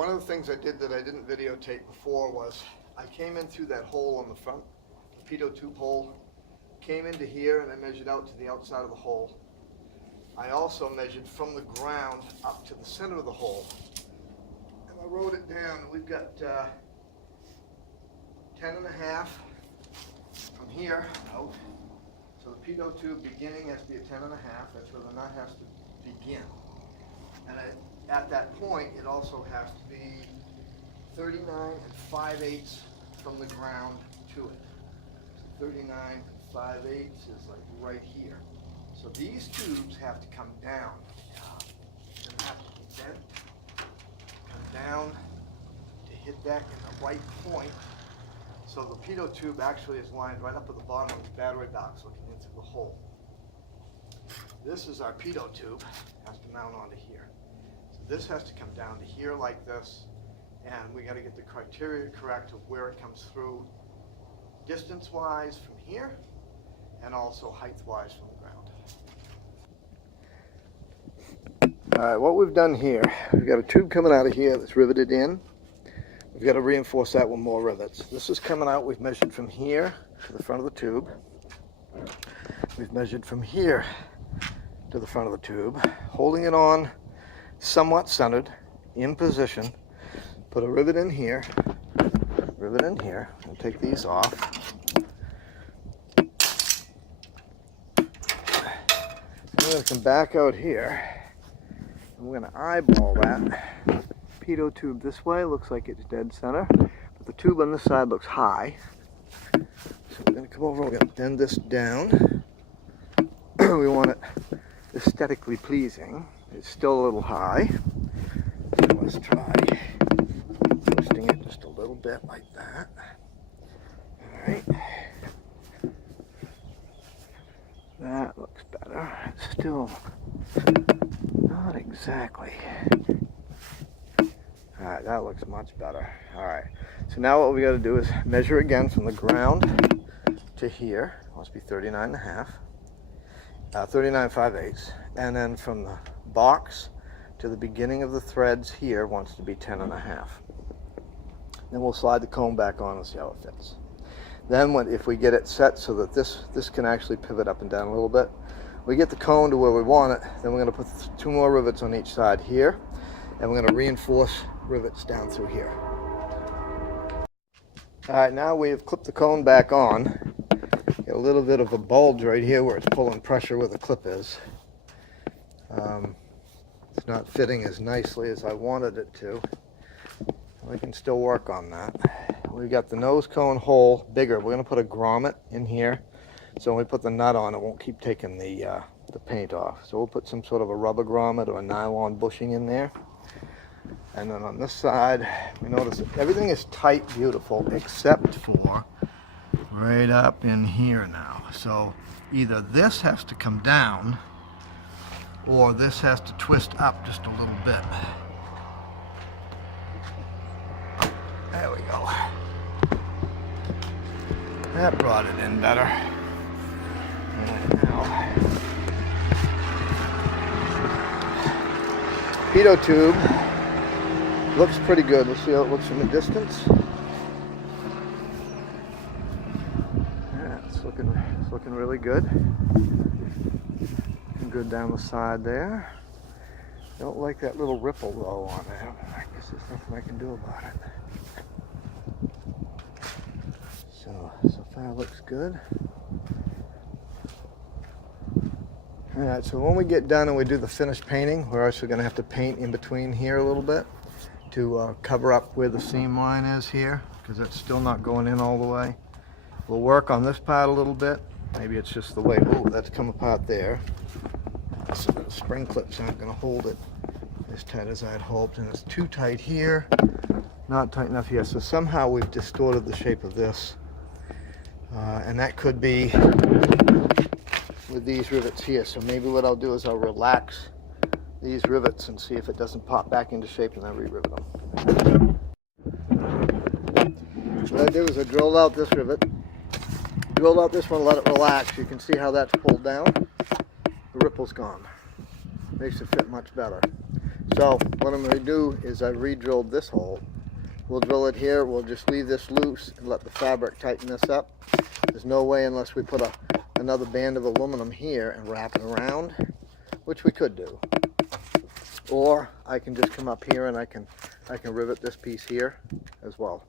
One of the things I did that I didn't videotape before was I came in through that hole on the front, the pitot tube hole, came into here and I measured out to the outside of the hole. I also measured from the ground up to the center of the hole. And I wrote it down. We've got 10.5 from here out. So the pitot tube beginning has to be a 10.5. That's where the nut has to begin. And at that point, it also has to be 39 5/8 from the ground to it. So 39 5/8 is like right here. So these tubes have to come down. They have to be bent, come down to hit that in the right point. So the pitot tube actually is lined right up at the bottom of the battery box looking into the hole. This is our pitot tube, has to mount onto here. So this has to come down to here like this, and we got to get the criteria correct of where it comes through distance-wise from here, and also height-wise from the ground. All right, what we've done here, we've got a tube coming out of here that's riveted in. We've got to reinforce that with more rivets. This is coming out, we've measured from here to the front of the tube. We've measured from here to the front of the tube, holding it on somewhat centered, in position. Put a rivet in here, and take these off. I'm going to come back out here, and we're going to eyeball that pitot tube this way. Looks like it's dead center, but the tube on this side looks high. So we're going to come over, we're going to bend this down. We want it aesthetically pleasing. It's still a little high. So let's try twisting it just a little bit like that. All right. That looks better. It's still not exactly. All right, that looks much better. All right. So now what we got to do is measure again from the ground to here. It must be 39.5. 39 5/8, and then from the box to the beginning of the threads here wants to be 10.5. Then we'll slide the comb back on and see how it fits. Then if we get it set so that this can actually pivot up and down a little bit, we get the cone to where we want it, then we're going to put 2 more rivets on each side here, and we're going to reinforce rivets down through here. All right, now we've clipped the cone back on. Got a little bit of a bulge right here where it's pulling pressure where the clip is. It's not fitting as nicely as I wanted it to. We can still work on that. We've got the nose cone hole bigger. We're going to put a grommet in here, so when we put the nut on, it won't keep taking the paint off. So we'll put some sort of a rubber grommet or a nylon bushing in there. And then on this side, we notice that everything is tight, beautiful, except for right up in here now. So either this has to come down or this has to twist up just a little bit. There we go. That brought it in better. And now, pitot tube looks pretty good. Let's see how it looks from a distance. It's looking really good. Looking good down the side there. Don't like that little ripple though on there. I guess there's nothing I can do about it. So far looks good. Alright, so when we get done and we do the finished painting, we're actually going to have to paint in between here a little bit to cover up where the seam line is here, because it's still not going in all the way. We'll work on this part a little bit. Maybe it's just the way, oh, that's come apart there. So the spring clips aren't going to hold it as tight as I'd hoped, and it's too tight here, not tight enough here. So somehow we've distorted the shape of this, and that could be with these rivets here. So maybe what I'll do is I'll relax these rivets and see if it doesn't pop back into shape, and then re-rivet them. What I do is I drilled out this rivet, drilled out this one, let it relax. You can see how that's pulled down. The ripple's gone. Makes it fit much better. So what I'm going to do is I re-drilled this hole. We'll drill it here. We'll just leave this loose and let the fabric tighten this up. There's no way unless we put another band of aluminum here and wrap it around, which we could do. Or I can just come up here and I can rivet this piece here as well.